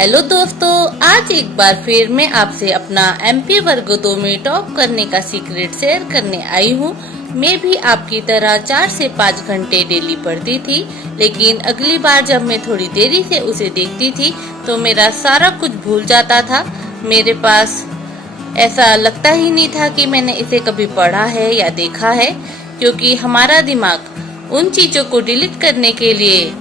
Hello दोस्तों, आज एक बार फिर मैं आपसे अपना एमपी वर्ग 2 में टॉप करने का सीक्रेट शेयर करने आई हूँ। मैं भी आपकी तरह 4 से 5 घंटे डेली पढ़ती थी, लेकिन अगली बार जब मैं थोड़ी देरी से उसे देखती थी तो मेरा सारा कुछ भूल जाता था। मेरे पास ऐसा लगता ही नहीं था कि मैंने इसे कभी पढ़ा है या देखा है, क्योंकि हमारा दिमाग उन चीजों को डिलीट करने के लिए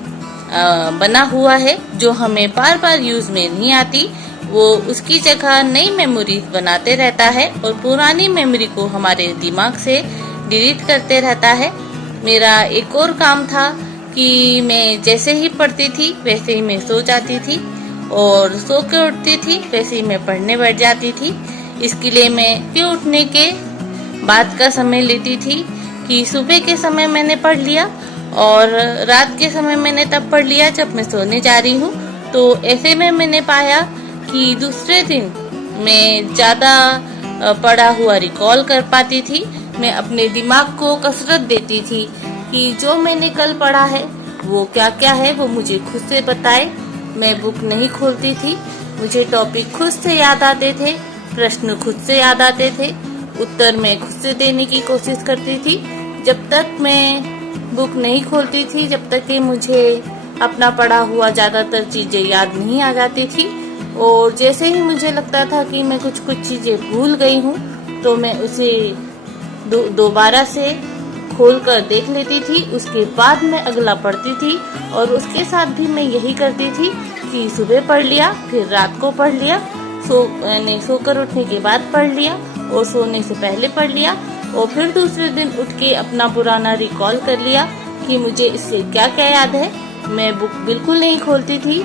बना हुआ है जो हमें बार बार यूज में नहीं आती। वो उसकी जगह नई मेमोरीज बनाते रहता है और पुरानी मेमोरी को हमारे दिमाग से डिलीट करते रहता है। मेरा एक और काम था कि मैं जैसे ही पढ़ती थी वैसे ही मैं सो जाती थी, और सो के उठती थी वैसे ही मैं पढ़ने बैठ जाती थी। इसके लिए मैं फिर उठने के बाद का समय लेती थी कि सुबह के समय मैंने पढ़ लिया और रात के समय मैंने तब पढ़ लिया जब मैं सोने जा रही हूँ। तो ऐसे में मैंने पाया कि दूसरे दिन मैं ज्यादा पढ़ा हुआ रिकॉल कर पाती थी। मैं अपने दिमाग को कसरत देती थी कि जो मैंने कल पढ़ा है वो क्या क्या है वो मुझे खुद से बताए। मैं बुक नहीं खोलती थी, मुझे टॉपिक खुद से याद आते थे, प्रश्न खुद से याद आते थे, उत्तर मैं खुद से देने की कोशिश करती थी। जब तक मैं बुक नहीं खोलती थी, जब तक कि मुझे अपना पढ़ा हुआ ज्यादातर चीजें याद नहीं आ जाती थी, और जैसे ही मुझे लगता था कि मैं कुछ चीजें भूल गई हूँ तो मैं उसे दोबारा से खोल कर देख लेती थी। उसके बाद मैं अगला पढ़ती थी, और उसके साथ भी मैं यही करती थी कि सुबह पढ़ लिया, फिर रात को पढ़ लिया, मैंने सोकर उठने के बाद पढ़ लिया और सोने से पहले पढ़ लिया, और फिर दूसरे दिन उठ के अपना पुराना रिकॉल कर लिया कि मुझे इससे क्या क्या याद है। मैं बुक बिल्कुल नहीं खोलती थी,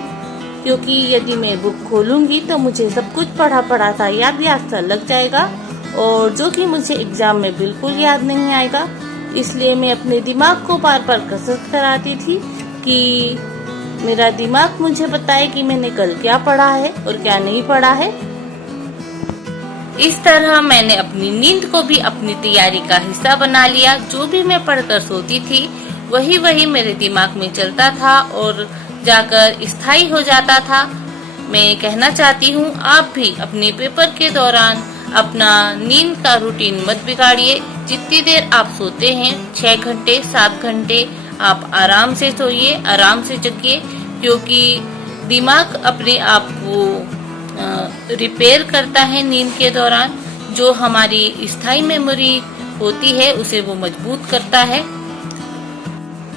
क्योंकि यदि मैं बुक खोलूंगी तो मुझे सब कुछ पढ़ा सा याद सा लग जाएगा, और जो कि मुझे एग्जाम में बिल्कुल याद नहीं आएगा। इसलिए मैं अपने दिमाग को बार बार कसरत कराती थी कि मेरा दिमाग मुझे बताए कि मैंने कल क्या पढ़ा है और क्या नहीं पढ़ा है। इस तरह मैंने अपनी नींद को भी अपनी तैयारी का हिस्सा बना लिया। जो भी मैं पढ़कर सोती थी वही मेरे दिमाग में चलता था और जाकर स्थायी हो जाता था। मैं कहना चाहती हूँ, आप भी अपने पेपर के दौरान अपना नींद का रूटीन मत बिगाड़िए। जितनी देर आप सोते हैं 6 घंटे 7 घंटे आप आराम से सोइए, आराम से जगिए, क्योंकि दिमाग अपने आप को रिपेयर करता है नींद के दौरान। जो हमारी स्थायी मेमोरी होती है उसे वो मजबूत करता है।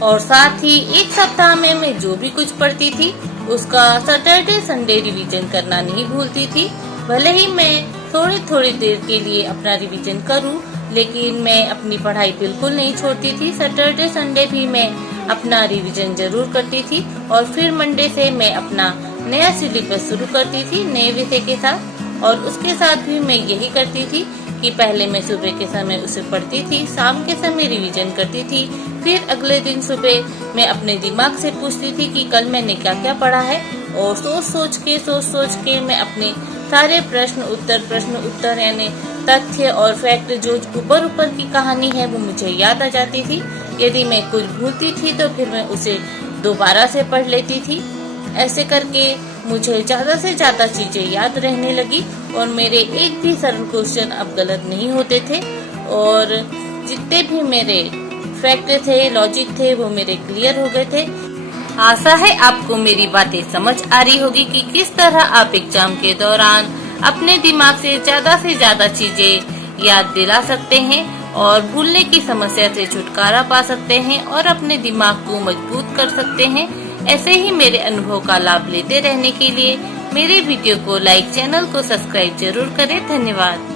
और साथ ही एक सप्ताह में मैं जो भी कुछ पढ़ती थी उसका सैटरडे संडे रिवीजन करना नहीं भूलती थी। भले ही मैं थोड़ी देर के लिए अपना रिवीजन करूं, लेकिन मैं अपनी पढ़ाई बिल्कुल नहीं छोड़ती थी। सैटरडे संडे भी मैं अपना रिवीजन जरूर करती थी, और फिर मंडे से मैं अपना नया सिलेबस शुरू करती थी नए विषय के साथ। और उसके साथ भी मैं यही करती थी कि पहले मैं सुबह के समय उसे पढ़ती थी, शाम के समय रिवीजन करती थी, फिर अगले दिन सुबह मैं अपने दिमाग से पूछती थी कि कल मैंने क्या क्या पढ़ा है, और सोच सोच के मैं अपने सारे प्रश्न उत्तर यानी तथ्य और फैक्ट जो ऊपर की कहानी है वो मुझे याद आ जाती थी। यदि मैं कुछ भूलती थी तो फिर मैं उसे दोबारा से पढ़ लेती थी। ऐसे करके मुझे ज्यादा से ज्यादा चीजें याद रहने लगी, और मेरे एक भी सरल क्वेश्चन अब गलत नहीं होते थे, और जितने भी मेरे फैक्ट थे, लॉजिक थे, वो मेरे क्लियर हो गए थे। आशा है आपको मेरी बातें समझ आ रही होगी कि किस तरह आप एग्जाम के दौरान अपने दिमाग से ज्यादा चीजें याद दिला सकते हैं और भूलने की समस्या से छुटकारा पा सकते हैं और अपने दिमाग को मजबूत कर सकते हैं। ऐसे ही मेरे अनुभव का लाभ लेते रहने के लिए मेरे वीडियो को लाइक, चैनल को सब्सक्राइब जरूर करें। धन्यवाद।